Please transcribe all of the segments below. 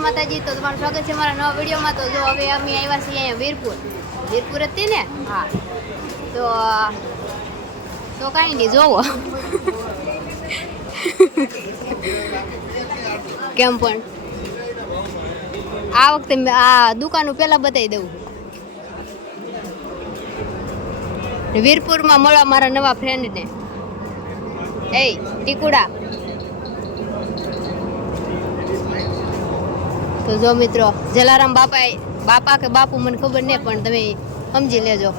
તો તમારું સ્વાગત છે મારા નવા વિડીયોમાં. તો જો હવે અમે આવ્યા છીએ અહીંયા વીરપુર. વીરપુર હતી ને? હા. તો તો કાંઈ નહીં, જોવો. કેમ પણ? આ વખતે આ દુકાનો પહેલાં બતાવી દઉં. વીરપુરમાં મળવા મારા નવા ફ્રેન્ડને એ, ટીકુડા. તો જો મિત્રો જલારામ બાપા બાપા કે બાપુ, મને ખબર નહીં, પણ તમે સમજી લેજો.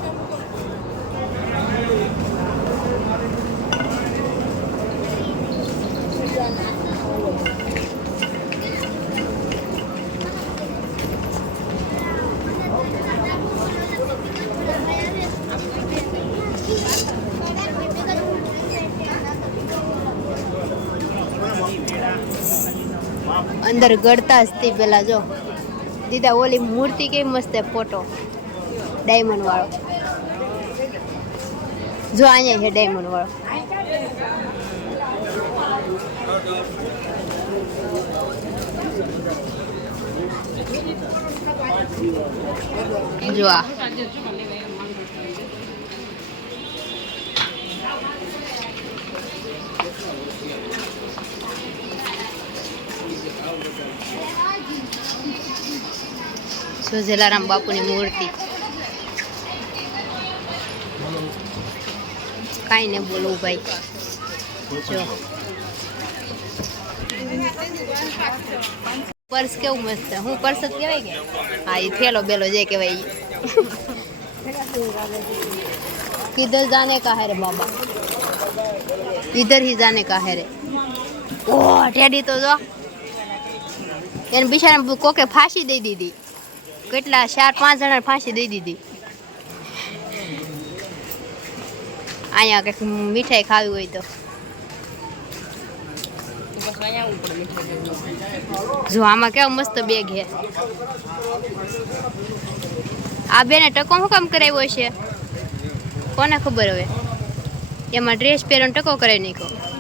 અંદર ગળતા જ તે પેલા જો. દીદા, ઓલી મૂર્તિ કેવી મસ્ત ફોટો ડાયમંડ વાળો. જો અહીંયા છે ડાયમંડ વાળો. જો આ. જો જલારામ બાપુની મૂર્તિ. કાંઈ ને બોલવું ભાઈ. જો. પર્સ કેવું મસ્ત હું પર્સ જ કહેવાય કે? હા એ થેલો બેલો જે કહેવાય કિધર જાને કા હે રે બાબા? ઇધર હી જાને કા હે રે? ઓ ટેડી તો જો. એને બિચારા કોકે ફાંસી દઈ દીધી. કેટલા, ચાર, પાંચ જણા ફાંસી દઈ દીધી. અહીંયા કંઈક મીઠાઈ ખાવી હોય તો. જો, આમાં કેવો મસ્ત બેગ છે. આ બેને ટકો શું કામ કરાવ્યો છે? કોને ખબર હવે? એમાં ડ્રેસ પહેરવાનો ટકો કરાવી નાખ્યો.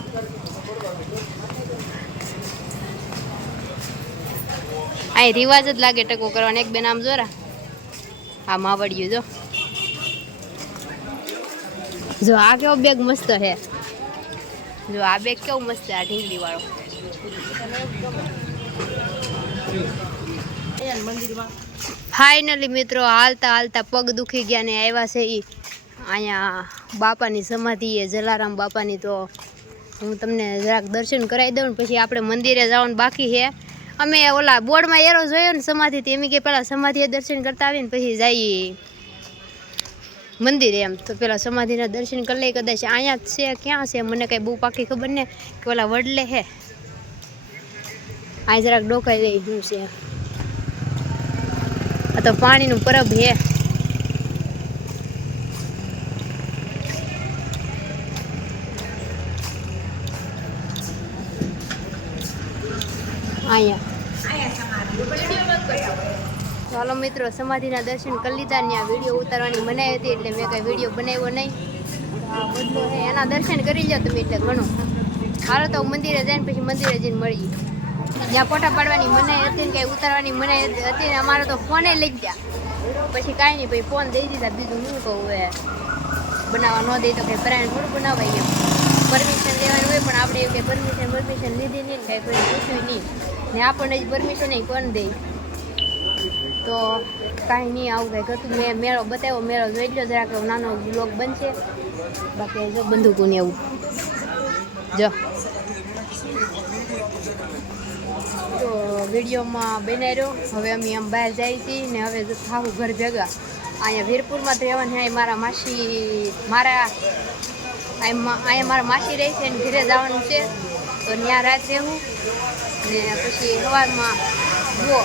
અહીં રિવાજ જ લાગે ટકો કરવાનો. એક બેન આમ જોરા. આ માવડિયું જો. જો આ કેવો બેગ મસ્ત છે. જો આ બેગ કેવો મસ્ત છે, આ ઢીંગલી વાળો. ફાઇનલી મિત્રો, હાલતા હાલતા પગ દુખી ગયા ને આવ્યા છે એ અહીંયા બાપાની સમાધિ એ, જલારામ બાપાની તો હું તમને જરાક દર્શન કરાવી દઉં પછી આપણે મંદિરે જવાનું બાકી છે. અમે ઓલા બોર્ડમાં એરો જોયો ને સમાધિ એમ કે પેલા સમાધિએ દર્શન કરતા આવીને પછી જઈએ મંદિર એમ. તો પેલા સમાધિના દર્શન કરી લઈએ, કદાચ અહીંયા જ છે, ક્યાં છે, મને કઈ બહુ પાકી ખબર ને કે ઓલા વડલે હે. આ જરાક ડોકાઈ લઈ શું છે. આ તો પાણીનું પરબ હે. અહીંયા. ચાલો મિત્રો, સમાધિના દર્શન કરી લીધા ને આ વીડિયો ઉતારવાની મનાઈ હતી એટલે મેં કઈ વીડિયો બનાવ્યો નહીં. બદલો એના દર્શન કરી લો તમે એટલે ઘણું. હાલો તો મંદિરે જઈને પછી મંદિરે જઈને મળીએ. જ્યાં ફોટા પાડવાની મનાઈ હતી ને કઈ ઉતારવાની મનાઈ હતી ને અમારો તો ફોને લઈ ગયા. પછી કાંઈ નહીં, પછી ફોન દઈ દીધા. બીજું શું કહું હવે? બનાવવા ન દઈ તો કંઈ પરાયણ થોડું બનાવાય પરમિશન લેવાની હોય પણ આપણે એવું કંઈ પરમિશન પરમિશન લીધી નહીં કાંઈ કોઈ પૂછ્યું નહીં. ને આપણને જ પરમિશન કોણ દે? તો કાંઈ નહીં, આવું કંઈ કરતું મેં મેળો બતાવ્યો, મેળો જોઈ લો જરાક નાનો બ્લોગ બનશે. બાકી જો બંદૂકોને એવું. જો. તો વિડીયોમાં બનાવી રહ્યો. હવે અમે આમ બહાર જાય છીએ ને હવે થાવું ઘર ભેગા. અહીંયા વીરપુરમાં તો રહેવાનું અહીંયા મારા માસી, મારા અહીંયા મારા માસી રહી છે ને ઘરે જવાનું છે. તો ત્યાં રાત રહેવું ને પછી સવારમાં જુઓ.